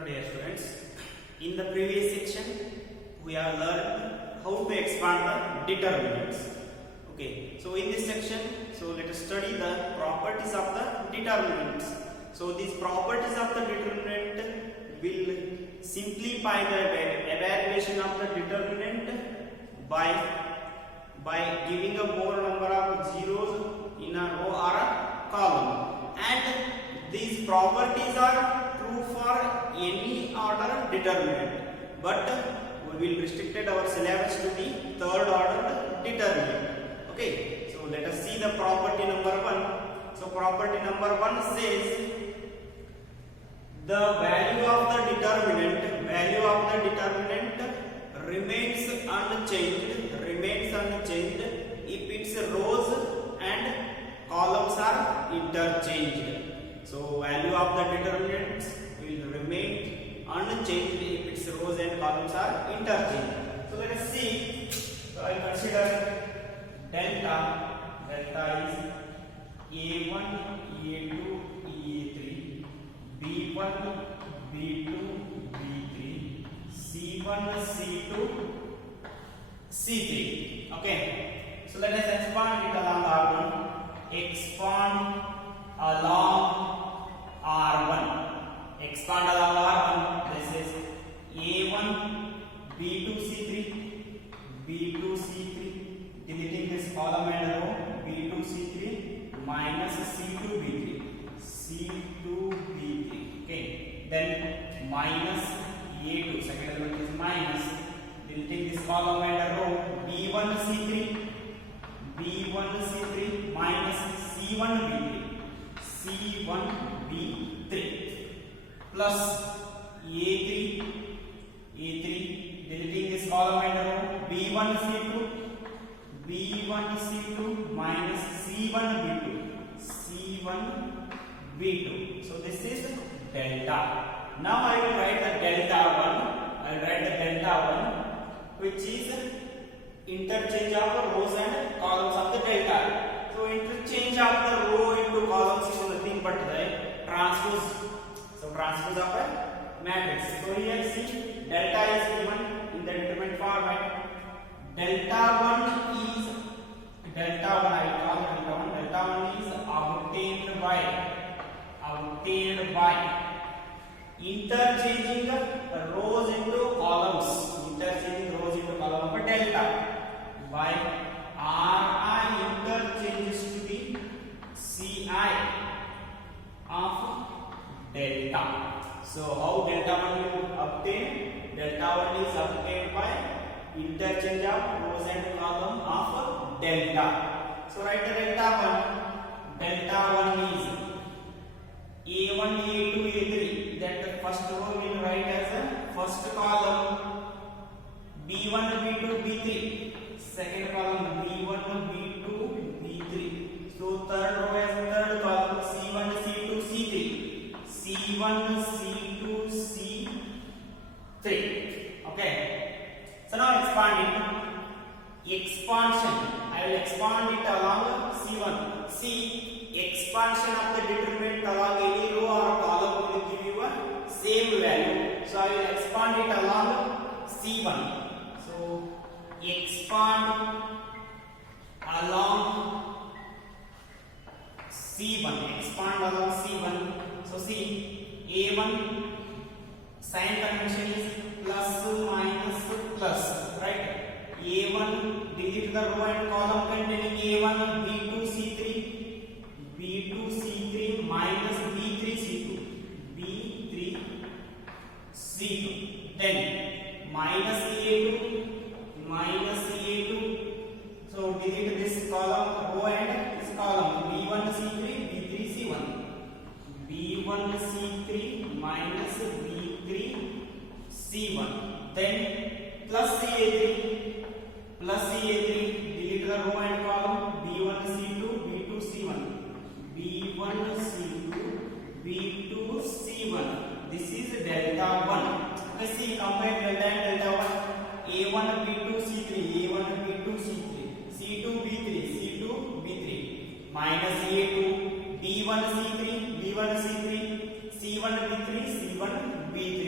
Hello dear students, in the previous section we have learned how to expand the determinants. Okay, so in this section, so let us study the properties of the determinants. So these properties of the determinant will simplify the evaluation of the determinant by giving a more number of zeros in a row or a column, and these properties are true for any order determinant, but we will restricted our syllabus to the third order determinant. Okay, so let us see the property number 1. So property number 1 says the value of the determinant remains unchanged if its rows and columns are interchanged. So value of the determinants will remain unchanged if its rows and columns are interchanged. So let us see. So I consider delta is A1, A2, A3, B1, B2, B3, C1, C2, C3. Okay. So let us expand it along R1. Expand along R1. Expand along R1. This is A1, B2, C3, B2, C3. Deleting this column and row. B2, C3 minus C2, B3. C2, B3. Okay. Then minus A2. Second element is minus. Deleting this column and row. B1, C3. B1, C3 minus C1, B3. C1, B3 plus A3, deleting this column and row. B1, C2 minus C1, B2. C1, B2. So this is delta. Now I will write the delta 1, which is interchange of the rows and columns of the delta. So interchange of the row into columns is nothing but the transpose. So transpose of a matrix. So here see delta is given in the determinant format. Delta 1 is obtained by interchanging rows into columns. Interchanging rows into column of delta by Ri interchanges to the Ci of delta. So how delta 1 will obtain? Delta 1 is obtained by interchange of rows and column of delta. So write the delta 1. Delta 1 is A1, A2, A3. That the first row will write as a first column. B1, B2, B3. Second column B1, B2, B3. So third row as a third column C1, C2, C3. C1, C2, C3. Okay. So now expand it. Expansion. I will expand it along C1. See, expansion of the determinant along any row or column will give you a same value. So I will expand it along C1. So expand along C1. So see, A1 sign convention is plus minus plus, right? A1, delete the row and column containing A1, B2, C3 minus B3, C2. Then minus A2. So delete this column, row and this column. B1, C3, B3, C1. B1, C3 minus B3, C1. Then plus CA3. Delete the row and column. B1, C2, B2, C1. B1, C2, B2, C1. This is delta 1. Let's see, combine delta and delta 1. A1, B2, C3, C2, B3, minus A2, B1, C3, C1, B3, C1, B3,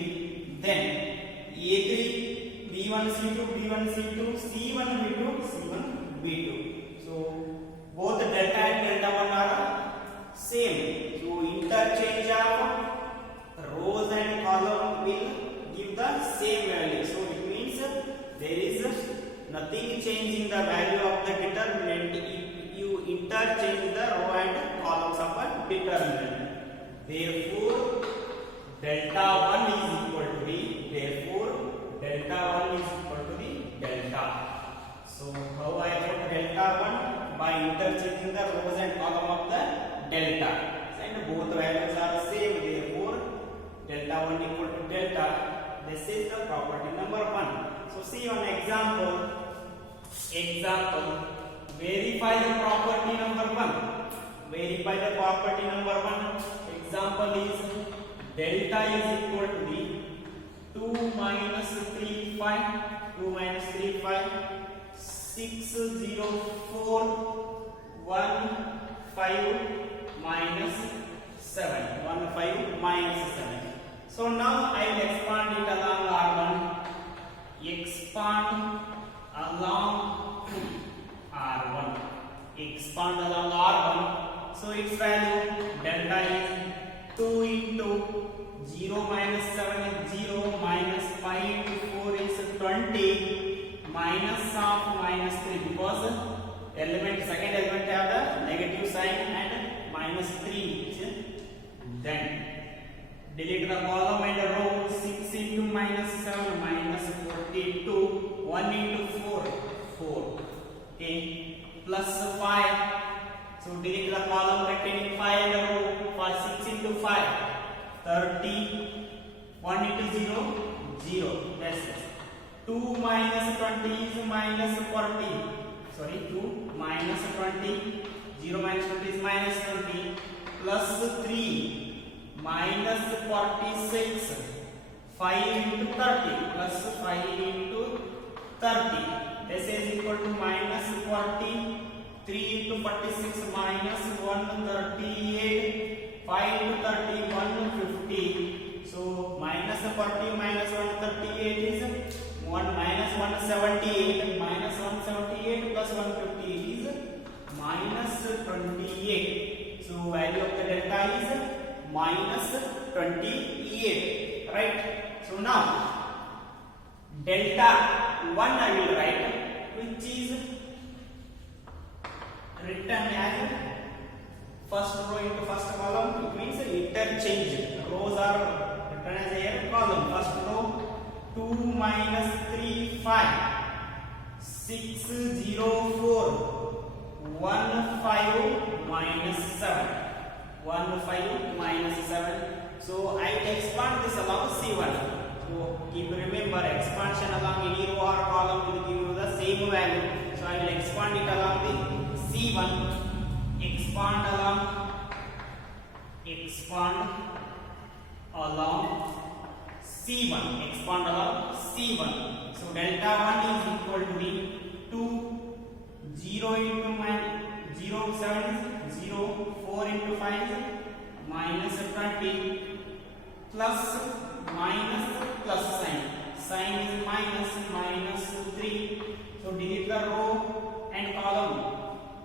B1 C2 B1 C2 C1 B2 C1 B2. So both delta and delta 1 are same. So interchange of rows and column will give the same value. So it means there is nothing changing the value of the determinant if you interchange the row and columns of a determinant. Therefore delta 1 is equal to the delta 1 is equal to the delta. So how I put delta 1? By interchanging the rows and column of the delta, and both values are same. Therefore delta 1 equal to delta. This is the property number 1. So see on example, verify the property number 1. Verify the property number 1. Example is delta is equal to the 2 minus 3 5 6 0 4 1 5 minus 7 So now I will expand it along R1. Expand along R1. So its value delta is 2 into 0 minus 7 is 0 minus 5 into 4 is 20 minus of minus 3 because second element have the negative sign and minus 3. Then delete the column and row. 6 into minus 7 minus 42 1 into 4 okay, plus 5. So delete the column containing 5 and row. For 6 into 5 30 1 into 0 that's it. 2 minus 20 is minus 40. 2 minus 20 0 minus 20 is minus 20 plus 3 minus 46 5 into 30 plus 5 into 30. This is equal to minus 40. 3 into 46 minus 138 5 into 30 150. So minus 40 minus 138 is 1 minus 178 minus 178 plus 158 is minus 28. So value of the delta is minus 28, right? So now delta 1 I will write, which is written as first row into first column. It means interchange. Rows are written as a column. First row 2 minus 3 5 6 0 4 1 5 minus 7 So I will expand this along C1. So keep remember, expansion along any row or column will give you the same value. So I will expand it along the C1. Expand along C1. So delta 1 is equal to the 2 0 into 0 7 0 4 into 5 minus 20 plus minus plus sign is minus 3. So delete the row and column.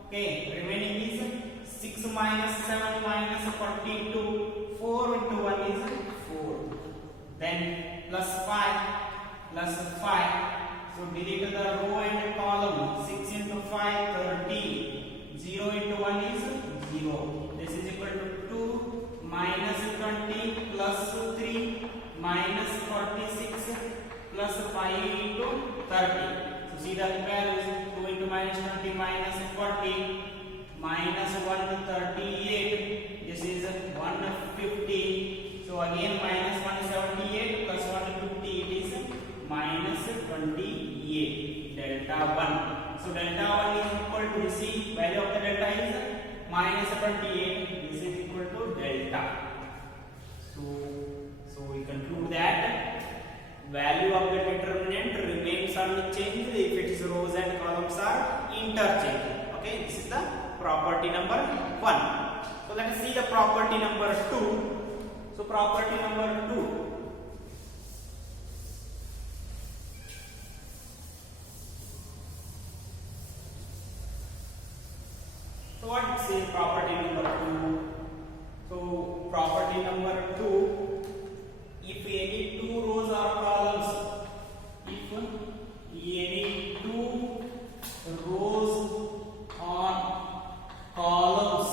Okay, remaining is 6 minus 7 minus 42 4 into 1 is 4. Then plus 5. So delete the row and column. 6 into 5 13. 0 into 1 is 0. This is equal to 2 minus 20 plus 3 minus 46 plus 5 into 30. So see the values. 2 into minus 20 minus 40 minus 138. This is 150. So again minus 178 plus 150, it is minus 28. Delta 1. So delta 1 is equal to, see, value of the delta is minus 28. This is equal to delta. So we conclude that value of the determinant remains unchanged if its rows and columns are interchanged. Okay, this is the property number 1. So let us see the property number 2. So property number 2. So what it says property number 2. So property number 2, if any two rows or columns, if any two rows or columns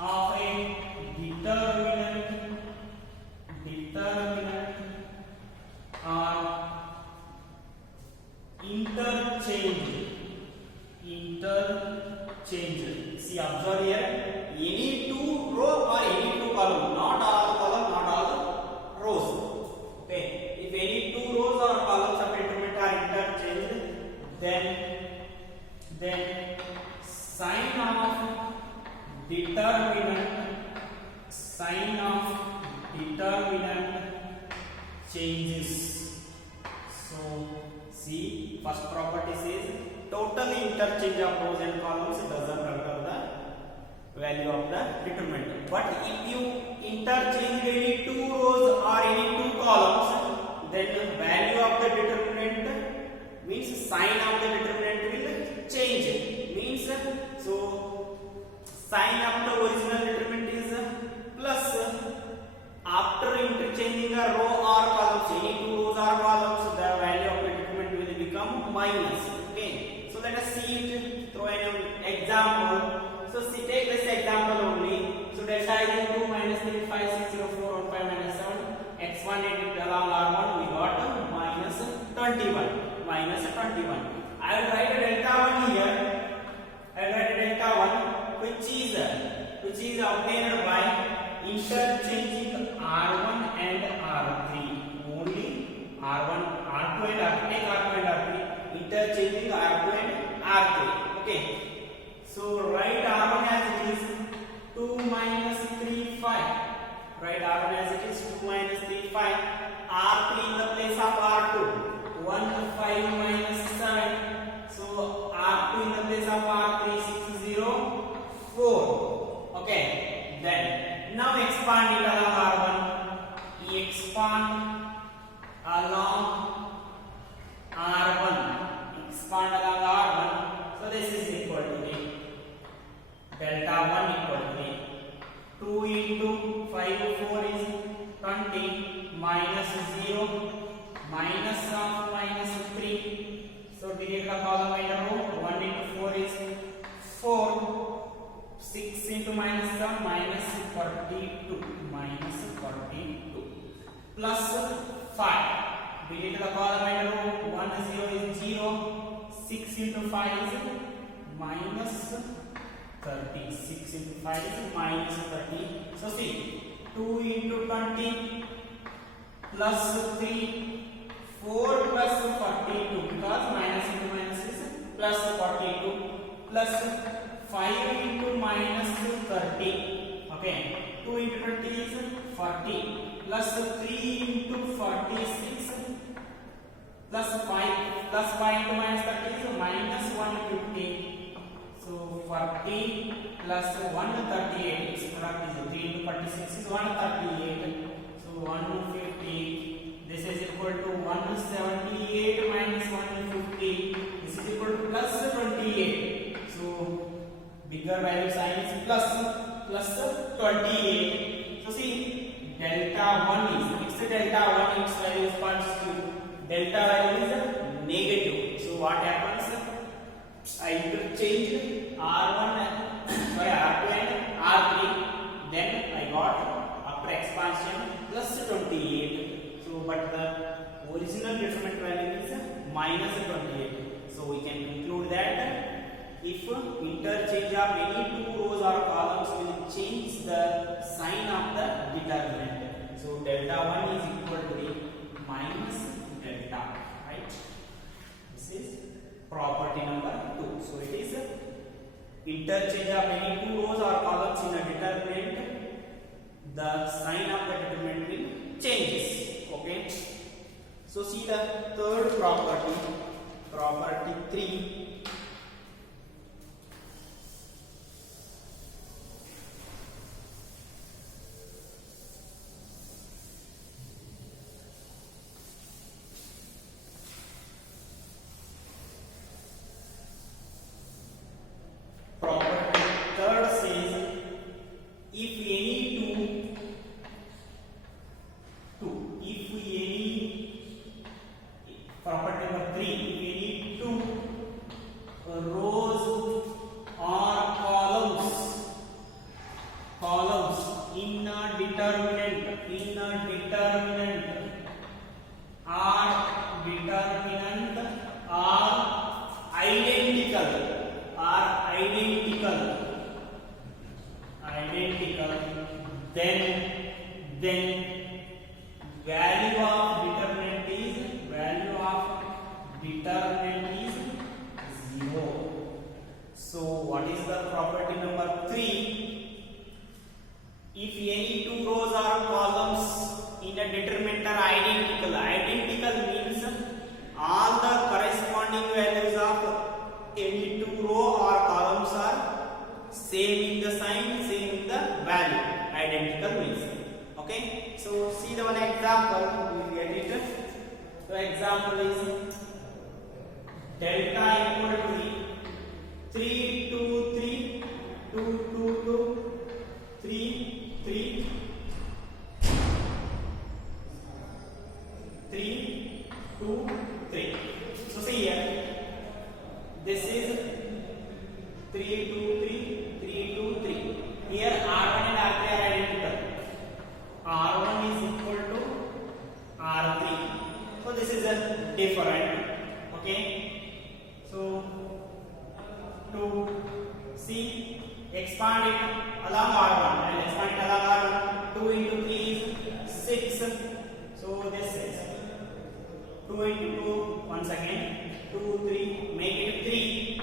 of a determinant are interchanged. See, observe here, any two row or any two column, not all the column, not all the rows. Okay, if any two rows or columns of a determinant are interchanged, then sign of determinant changes. So see, first property says total interchange of rows and columns doesn't alter the value of the determinant. But if you interchange any two rows or any two columns, then the value of the determinant means sign of the determinant will change. Means so sign of the original determinant is plus. After interchanging a row or columns, any two rows or columns, the value of the determinant will become minus. Okay. So let us see it through an example. So take this example only. So delta is 2 minus 3 5 6 0 4 1 5 minus 7 x1 and along r1 we got minus 21. I will write a delta 1 here. I will write a delta 1 which is obtained by interchanging r1 and r3. Only r1, r2 and r3. Take r2 and r3. Interchanging r2 and r3. Okay. So write r1 as it is 2 minus 3 5. Write r1 as it is 2 minus 3 5. r3 in the place of r2. 1 5 minus 7. So r2 in the place of r3 6 0 4. Okay. Then now expand it along r1. Expand along r1. So this is equal to the delta 1 equal to the 2 into 5 4 is 20 minus 0 minus of minus 3. So delete the column and row. 1 into 4 is 4. 6 into minus 7 minus 42 plus 5. Delete the column and row. 1 0 is 0. 6 into 5 is minus 30. 6 into 5 is minus 30. So see, 2 into 20 plus 3, 4 plus 42, because minus into minus is plus 42, plus 5 into minus 30. Okay, 2 into 20 is 40, plus 3 into 46, plus 5 into minus 30 is minus 150. So 40 plus 138, its product is 3 into 46 is 138. So 150. This is equal to 178 minus 150. This is equal to plus 28. So bigger value sign is plus 28. So see, delta 1 is, its delta 1, its value is positive. Delta value is negative. So what happens? I interchange R2 and R3. Then I got after expansion plus 28. So but the original determinant value is minus 28. So we can conclude that if interchange of any two rows or columns will change the sign of the determinant. So delta 1 is equal to the minus delta, right? This is property number 2. So it is interchange of any two rows or columns in a determinant, the sign of the determinant will changes. Okay. So see the third property, property 3. identical, then value of determinant is 0. So what is the property number 3? If any two rows or columns in a determinant are identical means all the corresponding values of any two row or columns are same in the sign, same in the value. Identical means, okay. So see the one example, we get it. So example is delta equal to 3 2 3 2 2 2 3 3 3 2 3. So see here, this is 3 2 3 3 2 3. Here R1 and R3 are identical. R1 is equal to R3. So this is a different, okay. So to see, expand it along R1 and expand it along R1. 2 into 3 is 6. So this is 2 into 2, once again 2 3, make it 3,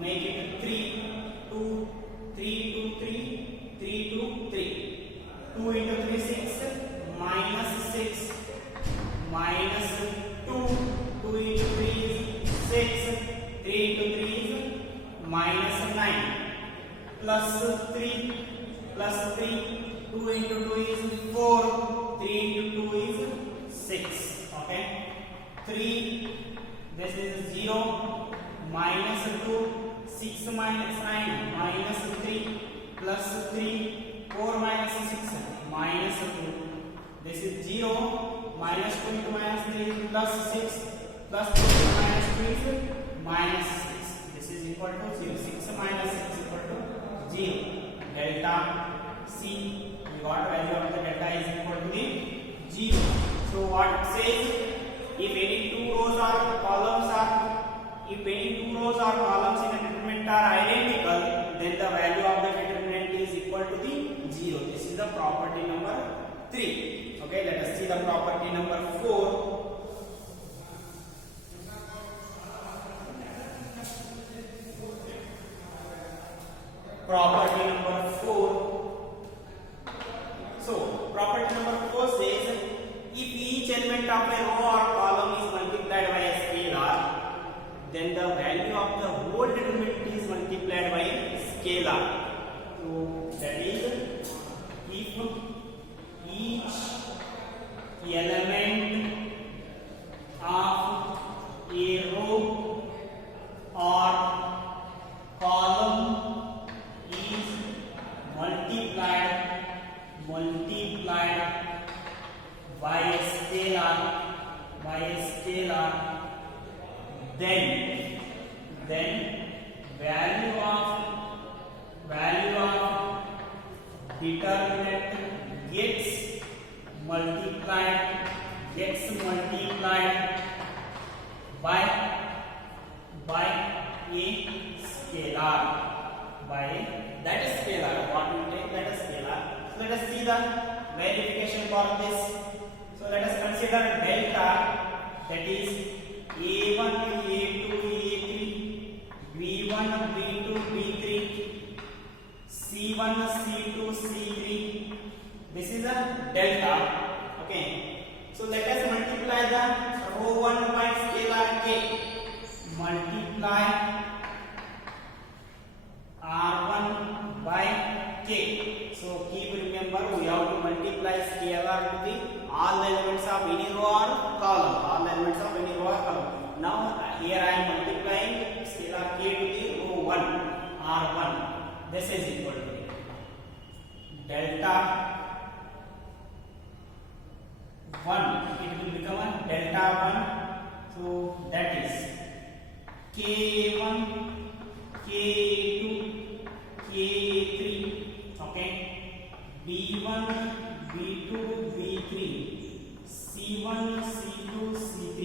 make it 3 2 3 2 3 3 2 3. 2 into 3 6, minus 6 minus 2. 2 into 3 is 6, 3 into 3 is minus 9, plus 3 plus 3. 2 into 2 is 4, 3 into 2 is 6, okay. 3, this is 0, minus 2, 6 minus 9, minus 3, plus 3, 4 minus 6, minus 2. This is 0, minus 2 into minus 3 is plus 6, plus 2 into minus 2 is minus 6. This is equal to 0. 6 minus 6 equal to 0. Delta C, we got value of the delta is equal to 0. So what it says, if any two rows or columns in a determinant are identical, then the value of the determinant is equal to 0. This is the property number 3. Okay, let us see the property number 4. Property number 4. So property number 4 says, if each element of a row or column is multiplied by a scalar, then the value of the whole determinant is multiplied by a scalar. So that is, if each element of a row or column is multiplied by a scalar, then value of determinant gets multiplied by a scalar, that is scalar. What we take, that is scalar. So let us see the verification for this. So let us consider delta, that is A1 A2 A3 B1 B2 B3 C1 C2 C3. This is a delta, okay. So let us multiply the row 1 by scalar k. Multiply R1 by k. So keep remember, we have to multiply scalar to the all elements of any row or column. Now here I am multiplying scalar k to the row 1 R1. This is equal to delta 1. It will become a delta 1. So that is K1 K2 K3, okay. B1 B2 B3 C1 C2 C3,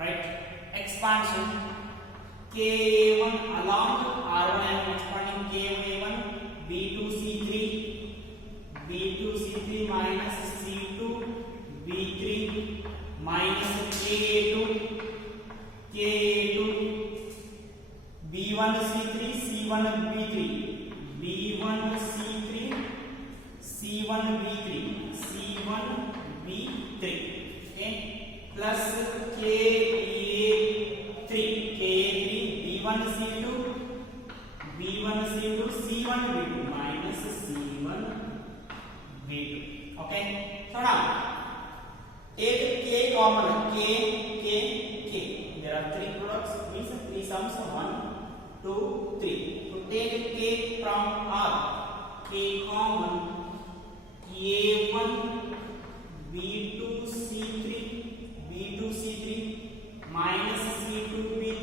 right. Expansion K1 along R1, I am expanding K1 B2 C3, B2 C3 minus C2 B3 minus KA2, KA2, B1 C3 C1 B3, B1 C3 C1 B3, C1 B3, okay, plus KA3, KA3 B1 C2, B1 C2 C1 B2 minus C1 B2, okay. So now take K common, K. There are three products, means three sums, 1, 2, 3. So take K from R, K common, A1 B2 C3, B2 C3 minus C2 B3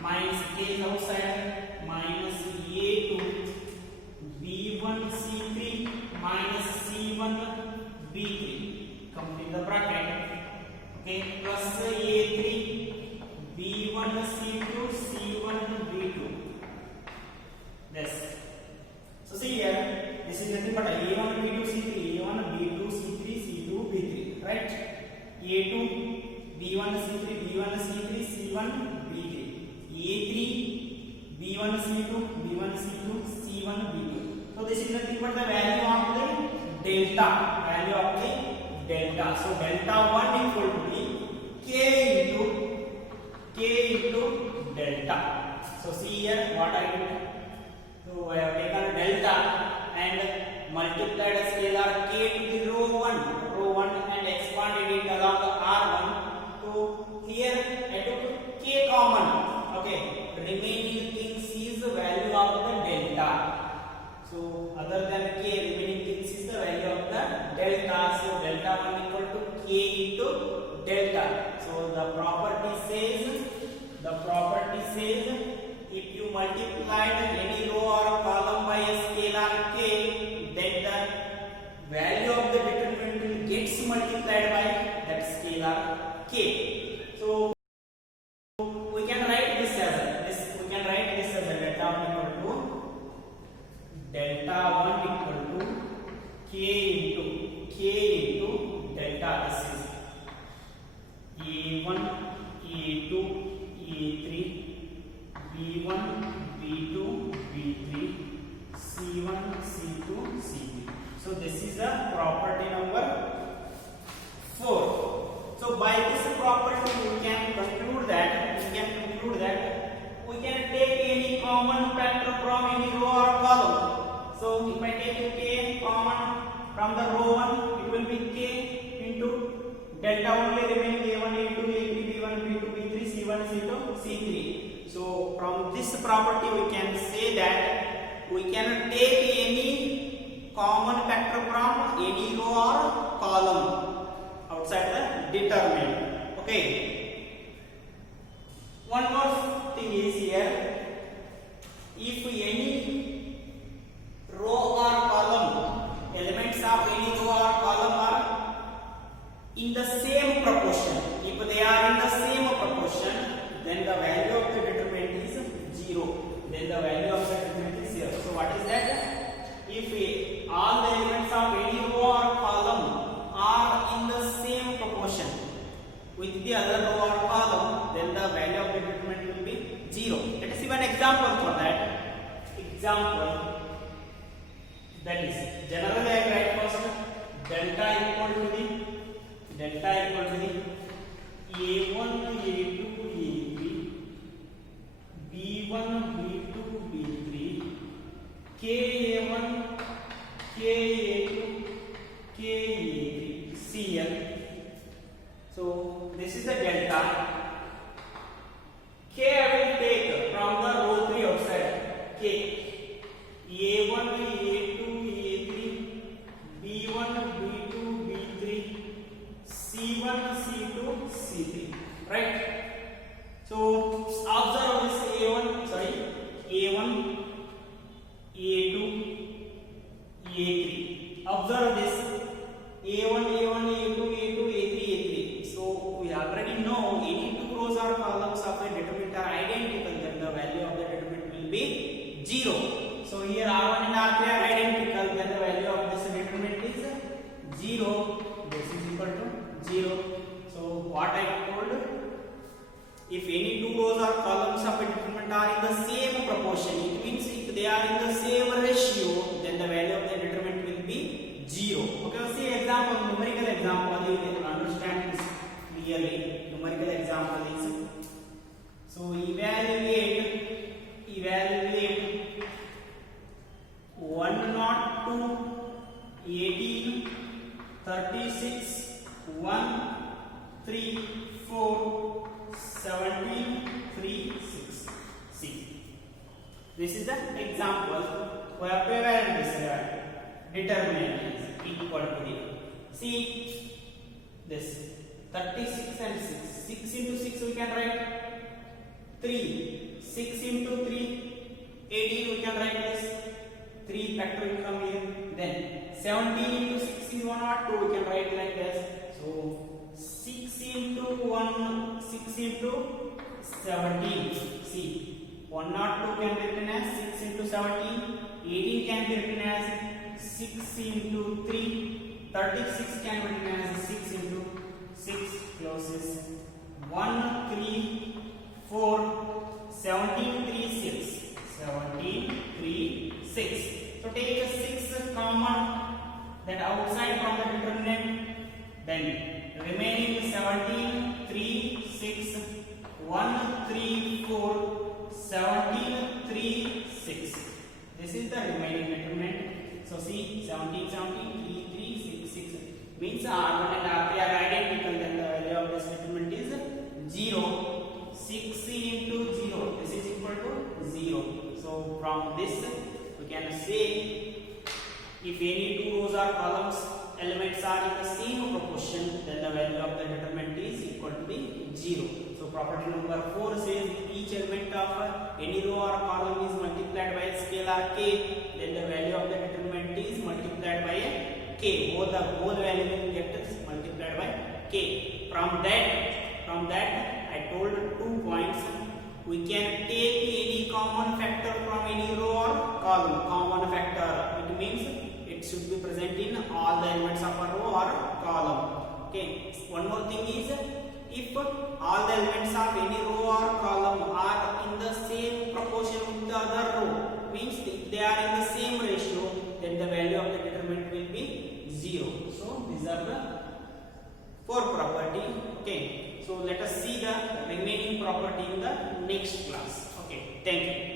minus K is outside minus A2 B1 C3 minus C1 B3, complete the bracket, okay, plus A3 B1 C2 C1 B2. This. So see here, this is nothing but A1 B2 C3, A1 B2 C3 C2 B3, right? A2 B1 C3 B1 C3 C1 B3, A3 B1 C2 B1 C2 C1 B2. So this is nothing but the value of the delta, value of the delta. So delta 1 equal to be K into delta. So see here what I did. So I have taken delta and multiplied a scalar K to the row 1 and expanded it along the R1. So here I took K common. Okay, remaining things is the value of the delta. So other than K, remaining things is the value of the delta. So delta 1 equal to K into delta. So the property says if you multiplied any row or column by a scalar K, then the value of the determinant gets multiplied by that scalar K. So we can write this as a delta 1 equal to K into delta. This is A1 A2 A3 B1 B2 B3 C1 C2 C3. So this is the property number 4. So by this property we can conclude that we can take any common factor from any row or column. So if I take K common from the row 1, it will be K into delta only remaining A1 A2 A3 B1 B2 B3 C1 C2 C3. So from this property we can say that we can take any common factor from any row or column outside the determinant. Okay. One more thing is here, if any row or column, elements of any row or column are in the same proportion, if they are in the same proportion, then the value of the determinant is 0. Then the value of the determinant is 0. So what is that? If all the elements of any row or column are in the same proportion with the other row or column, then the value of the determinant will be 0. Let us see one example for that. Example, that is, generally I write first delta equal to the A1 A2 A3 B1 B2 B3 KA1 KA2 KA3 CL. So this is the delta. K I will take from the row 3 outside. K A1 A2 A3 B1 B2 B3 C1 C2 C3, right? So observe this A1 A2 A3. Observe this A1 A2 A3 A3. So we already know any two rows or columns of a determinant are identical, then the value of the determinant will be 0. So here R1 and R3 are identical, then the value of this determinant is 0. This is equal to 0. So what I told, if any two rows or columns of a determinant are in the same proportion, it means if they are in the same ratio, then the value of the determinant will be 0. Okay, see example, numerical example, you will understand this clearly. Numerical example is, so evaluate 102, 18, 36, 1, 3, 4, 17, 3, 6. See, this is an example. We have to evaluate this determinant is equal to the, see this 36 and 6. 6 into 6 we can write 3. 6 into 3, 18 we can write this. 3 factor will come here. Then 17 into 6 is 102, we can write like this. So 6 into 17. See, 102 can be written as 6 into 17. 18 can be written as 6 into 3. 36 can be written as 6 into 6 closes 1, 3, 4, 17, 3, 6. 17, 3, 6. So take a 6 common, that outside from the determinant. Then remaining 17, 3, 6, 1, 3, 4, 17, 3, 6. This is the remaining determinant. So see, 17, 17, 3, 3, 6, 6. Means R1 and R3 are identical, then the value of this determinant is 0. 6 into 0, this is equal to 0. So from this we can say, if any two rows or columns elements are in the same proportion, then the value of the determinant is equal to the 0. So property number 4 says, each element of any row or column is multiplied by a scalar k, then the value of the determinant is multiplied by a k. Both the whole value will get multiplied by k. From that I told 2 points. We can take any common factor from any row or column. Common factor, it means it should be present in all the elements of a row or column. Okay. One more thing is, if all the elements of any row or column are in the same proportion with the other row, means if they are in the same ratio, then the value of the determinant will be 0. So these are the 4 property. Okay. So let us see the remaining property in the next class. Okay. Thank you.